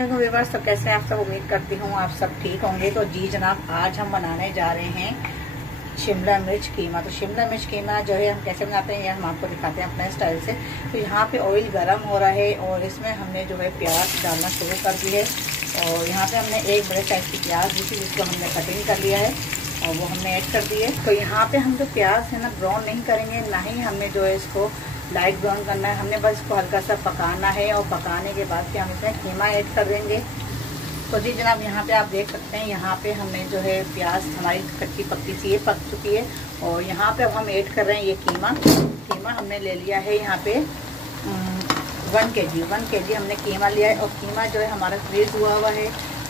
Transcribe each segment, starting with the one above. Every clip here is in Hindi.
व्यूअर्स, तो कैसे आप सब, उम्मीद करती हूँ आप सब ठीक होंगे। तो जी जनाब, आज हम बनाने जा रहे हैं शिमला मिर्च कीमा। तो शिमला मिर्च कीमा जो है हम कैसे बनाते हैं ये हम आपको दिखाते हैं अपने स्टाइल से। तो यहाँ पे ऑयल गरम हो रहा है और इसमें हमने जो है प्याज डालना शुरू कर दी है। और यहाँ पे हमने एक बड़े साइज की प्याज दी थी जिसको हमने कटिंग कर लिया है और वो हमने ऐड कर दी है। तो यहाँ पे हम जो प्याज है ना ब्राउन नहीं करेंगे, ना ही हमने जो है इसको लाइट ब्राउन करना है। हमने बस इसको हल्का सा पकाना है और पकाने के बाद फिर हम इसमें कीमा ऐड कर देंगे। तो जी जनाब, यहाँ पे आप देख सकते हैं यहाँ पे हमने जो है प्याज हमारी कच्ची पक्की सी है, पक चुकी है। और यहाँ पे अब हम ऐड कर रहे हैं ये कीमा हमने ले लिया है यहाँ पे 1 kg हमने कीमा लिया है। और कीमा जो है हमारा फ्रीज हुआ है।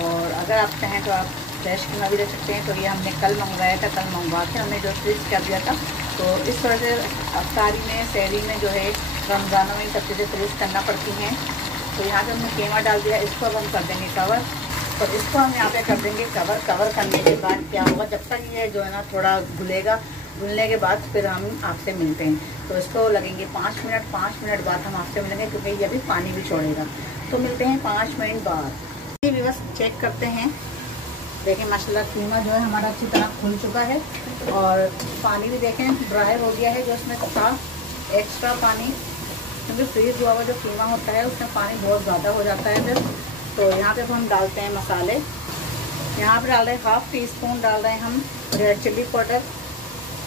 और अगर आप चाहें तो आप फ्रेश कीमा भी ले सकते हैं। तो ये हमने कल मंगवाया था, कल मंगवा के हमने जो फ्रीज कर दिया था। तो इस तरह से अफ्तारी में, सहरी में जो है रमज़ानों में सब चीज़ें फ्रीज करना पड़ती हैं। तो यहाँ पे हमने कीमा डाल दिया, इसको अब हम कर देंगे कवर। तो इसको हम यहाँ पे कर देंगे कवर करने के बाद क्या होगा, जब तक ये जो है ना थोड़ा घुलेगा, घुलने के बाद फिर हम आपसे मिलते हैं। तो इसको लगेंगे 5 मिनट बाद हम आपसे मिलेंगे क्योंकि ये अभी पानी भी छोड़ेगा। तो मिलते हैं 5 मिनट बाद। ये बस चेक करते हैं, देखें माशाल्लाह कीमा जो है हमारा अच्छी तरह खुल चुका है और पानी भी देखें ड्राई हो गया है। जो इसमें था एक्स्ट्रा पानी, क्योंकि फ्रीज हुआ हुआ जो कीमा होता है उसमें पानी बहुत ज़्यादा हो जाता है फिर। तो यहाँ पे हम डालते हैं मसाले। यहाँ पे डाल रहे हैं 1/2 टीस्पून डाल रहे हैं हम रेड चिल्ली पाउडर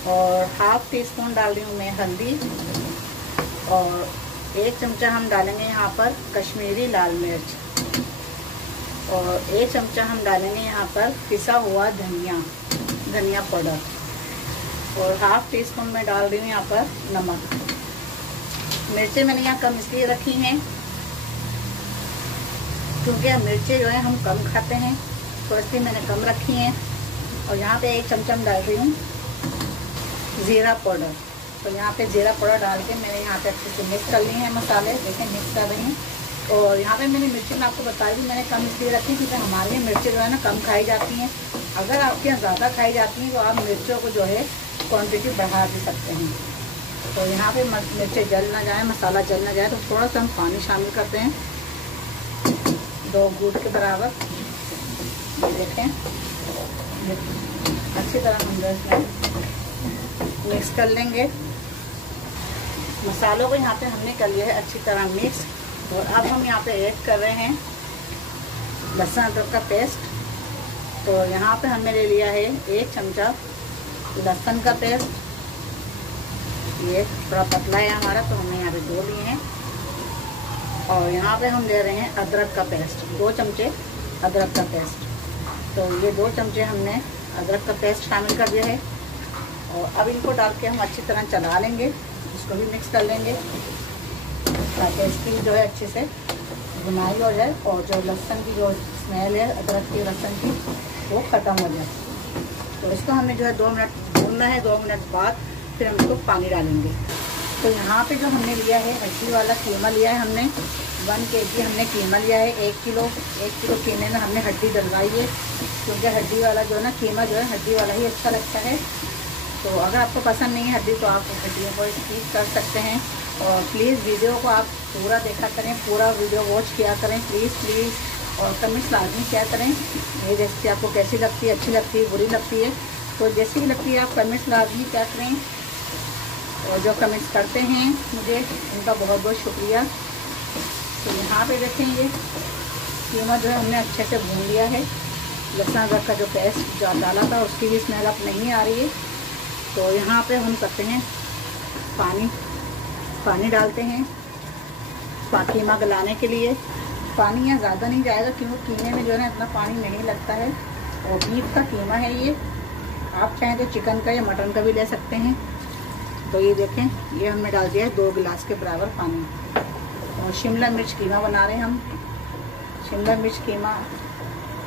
और 1/2 टीस्पून डाल रही हूँ मैं हल्दी। और 1 चमचा हम डालेंगे यहाँ पर कश्मीरी लाल मिर्च। और 1 चमचा हम डालेंगे यहाँ पर पिसा हुआ धनिया पाउडर। और 1/2 टीस्पून में डाल रही हूँ यहाँ पर नमक। मिर्चें मैंने यहाँ कम इसलिए रखी हैं क्योंकि मिर्चें जो है हम कम खाते हैं, तो इसलिए मैंने कम रखी हैं। और यहाँ पे 1 चमचा डाल रही हूँ ज़ीरा पाउडर। तो यहाँ पे ज़ीरा पाउडर डाल के मैंने यहाँ पे अच्छे से मिक्स कर लिए हैं मसाले, देखें मिक्स कर रही हैं। और यहाँ पे मैंने मिर्ची में आपको बताई थी, मैंने कम इसलिए रखी क्योंकि हमारे यहाँ मिर्चें जो है ना कम खाई जाती हैं। अगर आपके यहाँ ज़्यादा खाई जाती हैं तो आप मिर्चों को जो है क्वांटिटी बढ़ा भी सकते हैं। तो यहाँ पे मिर्चें जल ना जाए, मसाला जल ना जाए, तो थोड़ा सा हम पानी शामिल करते हैं 2 घूंट के बराबर। ये देखें ये अच्छी तरह हम इसमें मिक्स कर लेंगे। मसालों को यहाँ पे हमने कर लिया है अच्छी तरह मिक्स। और अब हम यहाँ पे ऐड कर रहे हैं लहसुन अदरक का पेस्ट। तो यहाँ पे हमने ले लिया है 1 चमचा लहसुन का पेस्ट। ये थोड़ा पतला है हमारा, तो हमने यहाँ पे 2 लिए हैं। और यहाँ पे हम ले रहे हैं अदरक का पेस्ट, 2 चमचे अदरक का पेस्ट। तो ये 2 चमचे हमने अदरक का पेस्ट शामिल कर दिया है। और अब इनको डाल के हम अच्छी तरह चला लेंगे, इसको भी मिक्स कर लेंगे ताकि इसकी जो है अच्छे से भुनाई हो जाए और जो लहसुन की जो स्मेल है अदरक की, लहसुन की, वो ख़त्म हो जाए। तो इसको हमें जो है 2 मिनट भूनना है। 2 मिनट बाद फिर हम इसको पानी डालेंगे। तो यहाँ पे जो हमने लिया है हड्डी वाला कीमा लिया है हमने 1 kg हमने कीमा लिया है। 1 किलो कीमे में हमने हड्डी डलवाई है क्योंकि हड्डी वाला जो है ना कीमा जो है हड्डी वाला ही अच्छा लगता है। तो अगर आपको पसंद नहीं है हड्डी तो आप हड्डियों को स्किप कर सकते हैं। और प्लीज़ वीडियो को आप पूरा देखा करें, पूरा वीडियो वॉच किया करें प्लीज़। और कमेंट्स लाजमी किया करें ये रेसिपी आपको कैसी लगती है, अच्छी लगती है, बुरी लगती है। तो जैसी भी लगती है आप कमेंट्स लाजमी क्या करें। और जो कमेंट्स करते हैं मुझे उनका बहुत बहुत शुक्रिया। तो यहाँ पे देखें ये कीमा जो है हमने अच्छे से भून लिया है। लहसुन अदरक का जो पेस्ट जो डाला था उसकी भी स्मेल अब नहीं आ रही है। तो यहाँ पे हम करते हैं पानी डालते हैं कीमा गलाने के लिए। पानी यहाँ ज़्यादा नहीं जाएगा क्योंकि कीमे में जो है ना इतना पानी नहीं लगता है। और बीफ का कीमा है ये, आप चाहें तो चिकन का या मटन का भी ले सकते हैं। तो ये देखें ये हमने डाल दिया है 2 गिलास के बराबर पानी। और शिमला मिर्च कीमा बना रहे हैं हम। शिमला मिर्च कीमा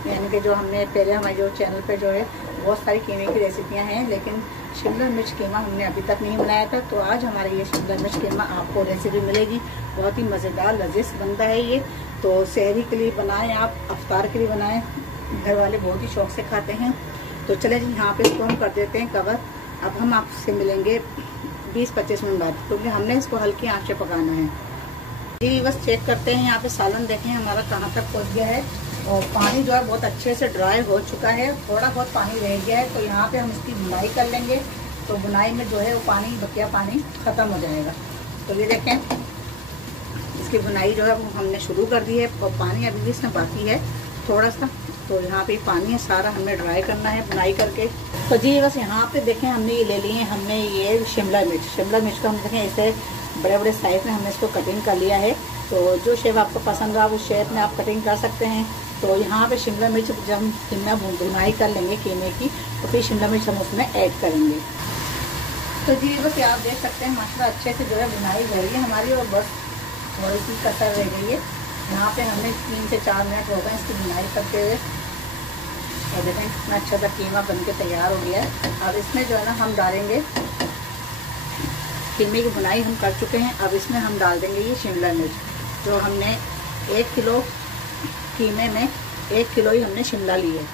यानी कि जो हमने पहले हमारे जो चैनल पे जो है बहुत सारी कीमे की रेसिपियां हैं, लेकिन शिमला मिर्च कीमा हमने अभी तक नहीं बनाया था। तो आज हमारे ये शिमला मिर्च कीमा आपको रेसिपी मिलेगी। बहुत ही मज़ेदार लजीज बनता है ये। तो सहरी के लिए बनाएं, आप अफ्तार के लिए बनाएं, घर वाले बहुत ही शौक से खाते हैं। तो चले जी यहाँ पे इसको हम कर देते हैं कवर। अब हम आपसे मिलेंगे 20-25 मिनट बाद क्योंकि हमने इसको हल्की आंच पे पकाना है। जी बस चेक करते हैं यहाँ पे सालन देखें हमारा कहाँ तक पहुँच गया है। और पानी जो है बहुत अच्छे से ड्राई हो चुका है, थोड़ा बहुत पानी रह गया है। तो यहाँ पे हम इसकी बुनाई कर लेंगे। तो बुनाई में जो है वो पानी, बकिया पानी ख़त्म हो जाएगा। तो ये देखें इसकी बुनाई जो है वो हमने शुरू कर दी है और पानी अभी भी इसमें बाकी है थोड़ा सा। तो यहाँ पे पानी है सारा हमें ड्राई करना है बुनाई करके। तो जी बस यहाँ पे देखें हमने ये ले लिए, हमने ये शिमला मिर्च का हम देखें इसे बड़े बड़े साइज में हमने इसको कटिंग कर लिया है। तो जो शेप आपको पसंद रहा उस शेप में आप कटिंग कर सकते हैं। तो यहाँ पे शिमला मिर्च जब हम कीमा बुनाई कर लेंगे कीमे की, तो फिर शिमला मिर्च हम उसमें ऐड करेंगे। तो जी बस आप देख सकते हैं माशाल्लाह अच्छे से जो है बुनाई हो रही है हमारी, और बस थोड़ी सी कसर रह गई है। यहाँ पे हमने 3 से 4 मिनट हो गए इसकी बुनाई करते हुए। और देखें कितना अच्छा सा कीमा बनके तैयार हो गया है। अब इसमें जो है ना हम डालेंगे, कीमे की बुनाई हम कर चुके हैं। अब इसमें हम डाल देंगे ये शिमला मिर्च, जो हमने 1 किलो कीमे में 1 किलो ही हमने शिमला ली है।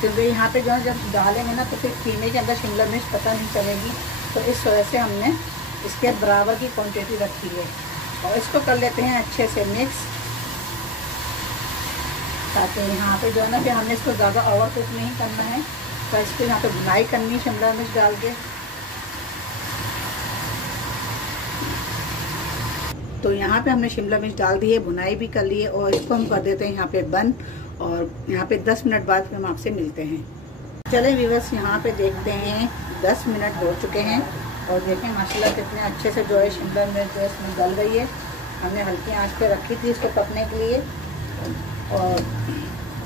क्योंकि यहाँ पे जो है जब डालेंगे ना तो फिर कीमे के अंदर शिमला मिर्च पता नहीं चलेगी। तो इस वजह से हमने इसके बराबर की क्वांटिटी रखी है। और इसको कर लेते हैं अच्छे से मिक्स, ताकि यहाँ पे जो है ना फिर हमने इसको ज़्यादा ओवर कुक नहीं करना है। तो इसको यहाँ पे बुनाई करनी शिमला मिर्च डाल के। तो यहाँ पे हमने शिमला मिर्च डाल दी है, बुनाई भी कर ली है। और इसको हम कर देते हैं यहाँ पे बंद। और यहाँ पे 10 मिनट बाद फिर हम आपसे मिलते हैं। चलें व्यूअर्स यहाँ पे देखते हैं 10 मिनट हो चुके हैं। और देखें माशाल्लाह कितने अच्छे से जो है शिमला मिर्च जो है इसमें गल गई है। हमने हल्की आंच पे रखी थी इसको पकने के लिए। और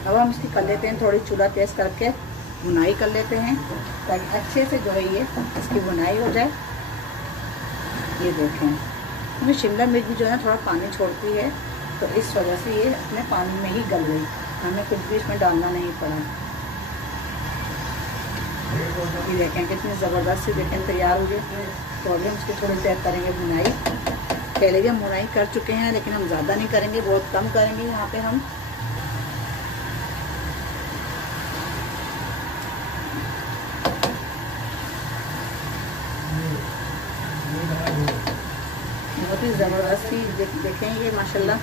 अब हम इसकी कर लेते हैं थोड़ी चूल्हा तेज करके बुनाई कर लेते हैं, ताकि अच्छे से जो है ये इसकी बुनाई हो जाए। ये देखें हमें शिमला मिर्च भी जो है थोड़ा पानी छोड़ती है, तो इस वजह से ये अपने पानी में ही गल गई, हमें कुछ भी इसमें डालना नहीं पड़ा। ये देखें कितनी ज़बरदस्त सी देखें तैयार हो गई। तो अभी हम इसकी थोड़ी देर करेंगे बुनाई। पहले भी हम बुनाई कर चुके हैं, लेकिन हम ज़्यादा नहीं करेंगे, बहुत कम करेंगे यहाँ पे हम। बहुत ही ज़बरदस्त ही देखें ये माशाल्लाह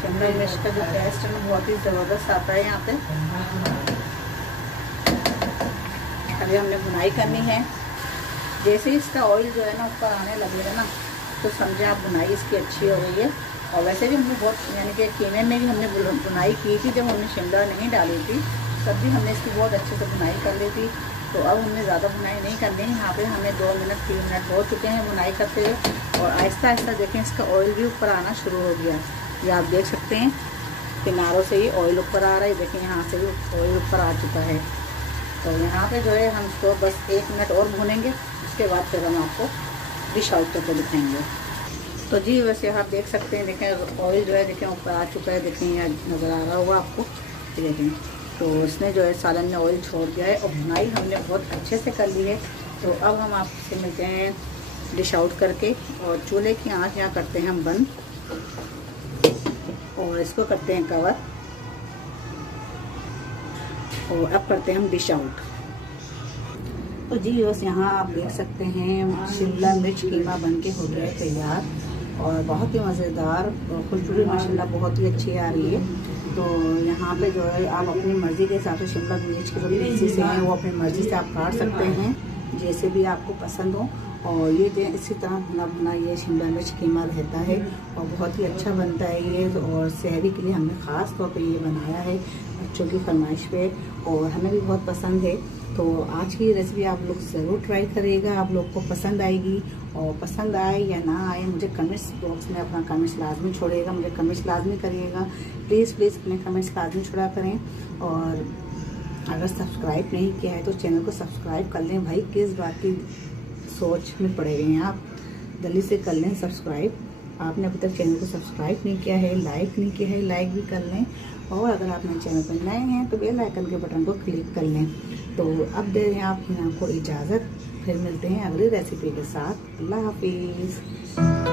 शिमला मिर्च का जो टेस्ट है बहुत ही ज़बरदस्त आता है यहाँ पे। अभी हमने बुनाई करनी है। जैसे इसका ऑयल जो है ना ऊपर आने लगेगा ना, तो समझे आप बुनाई इसकी अच्छी हो गई है। और वैसे भी हमने बहुत यानी कि कीमे में भी हमने बुनाई की थी, जब हमने शिमला नहीं डाली थी तब भी हमने इसकी बहुत अच्छे से बुनाई कर ली थी। तो अब हमें ज़्यादा बुनाई नहीं करनी है। यहाँ पे हमें 2 मिनट 3 मिनट हो चुके हैं बुनाई करते हुए। और आहिस्ता आहिस्ता देखें इसका ऑयल भी ऊपर आना शुरू हो गया। ये आप देख सकते हैं किनारों से ही ऑयल ऊपर आ रहा है। देखें यहाँ से भी ऑयल ऊपर आ चुका है। तो यहाँ पे जो है हम इसको बस 1 मिनट और भूनेंगे, उसके बाद फिर हम आपको डिश आउट करके दिखाएंगे। तो जी वैसे आप देख सकते हैं, देखें ऑयल जो है देखें ऊपर आ चुका है। देखें यहाँ नज़र आ रहा होगा आपको, देखें तो इसने जो है सालन में ऑयल छोड़ दिया है। और बुनाई हमने बहुत अच्छे से कर ली है। तो अब हम आपसे मिलते हैं डिश आउट करके। और चूल्हे की आँच यहाँ करते हैं हम बंद, और इसको करते हैं कवर। और अब करते हैं हम डिश आउट। तो जी बस यहाँ आप देख सकते हैं शिमला मिर्च कीमा बनके हो गया है तैयार, और बहुत ही मज़ेदार और खुशबू भी माशाल्लाह बहुत ही अच्छी आ रही है। तो यहाँ पे जो है आप अपनी मर्ज़ी के हिसाब से शिमला मिर्च के जो पीसेस हैं वो अपनी मर्ज़ी से आप काट सकते हैं, जैसे भी आपको पसंद हो। और ये जो इसी तरह अपना ये शिमला मिर्च कीमा रहता है और बहुत ही अच्छा बनता है ये। और सहरी के लिए हमने ख़ास तौर पे ये बनाया है बच्चों की फरमाइश पे, और हमें भी बहुत पसंद है। तो आज की रेसिपी आप लोग ज़रूर ट्राई करिएगा, आप लोग को पसंद आएगी। और पसंद आए या ना आए मुझे कमेंट्स बॉक्स में अपना कमेंट्स लाजमी छोड़िएगा, मुझे कमेंट्स लाजमी करिएगा। प्लीज़ अपने कमेंट्स लाजमी छोड़ा करें। और अगर सब्सक्राइब नहीं किया है तो चैनल को सब्सक्राइब कर लें। भाई किस बात की सोच में पड़े हुए हैं आप, जल्दी से कर लें सब्सक्राइब। आपने अभी तक चैनल को सब्सक्राइब नहीं किया है, लाइक नहीं किया है, लाइक भी कर लें। और अगर आप मेरे चैनल पर नए हैं तो बेल आइकन के बटन को क्लिक कर लें। तो अब दे रहे हैं आपको इजाज़त, फिर मिलते हैं अगली रेसिपी के साथ। अल्लाह हाफिज़।